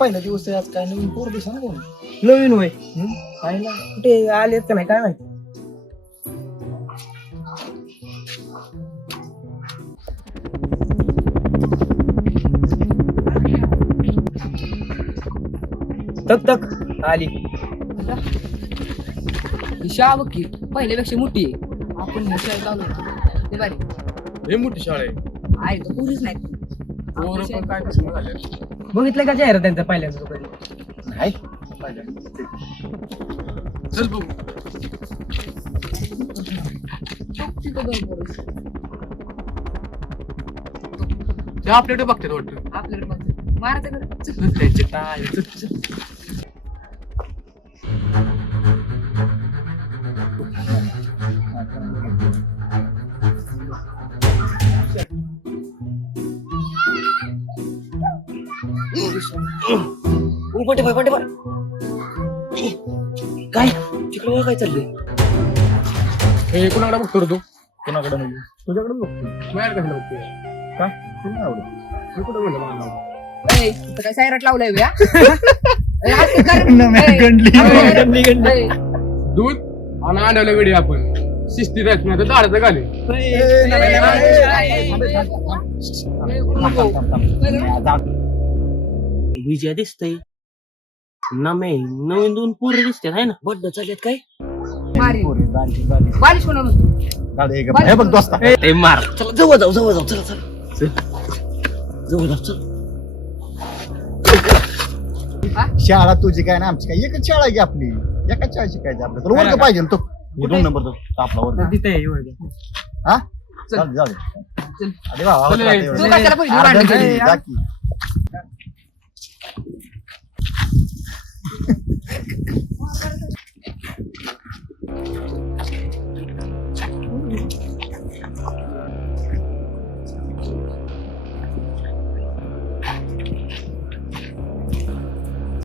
पहिला दिवस आहे, आज काय नवीन पोर दिसा ना कोण. नवीन होय पाहिला कुठे आलेत का नाही काय माहिती. तक तक आली. शाळा बघ की पहिल्यापेक्षा मोठी आहे. आपण ह्या शाळेत आलो होतो ते भारी हे मोठी शाळा आहे. आहे तर पुरीच नाही पोरं पण काय कसं झाले बघितलं का चेहरा त्यांचा पहिल्यांदा कधी. नाही चल बघू. तिथं दोन पोरं. ते आपल्याकडे बघतात वाटतं. आपल्याकडे बघ मारते बरं. चल. त्यांचे टाळ चल, चल. पटे पटे काय तिकडे काय चाललंय. हे कुणाकडे बघतो रे तू? कोणाकडे नाही तुझ्याकडे बघतो. माझ्याकडे कशाला बघतोय? काय तुला नाही आवडत. मी कुठं म्हणलं मला नाव? ए, इथं काय सायराट लावलाय बे, हा? ए, आज ते कर. नम्या ए, गंडली. ए, ए, दूध आणि अंड्याला गडी आपण शिस्ती राहत नाही तर दाडाचं घाले. विजय दिसतय नमे नवीन दोन पोरं दिसतात आहे ना. बड्ड चाललेत काय मारी. बालिश कोणा म्हणतो हे बघ दोस्ता. ए मार चला जवळ जाऊ चला चला जवळ जाऊ चल. शाळा तुझी काय ना आमची काय एकच शाळा आहे की आपली. एकाच शाळा शिकायची आपल्याला. तुला वर्ग पाहिजे ना तो. हे दोन नंबर तो आपला वर्ग. तिथे हा चल. जाऊ दे. चल. अरे वा चल, तू कशाला पहिली अर्धा भांडण तरी केली? जा की.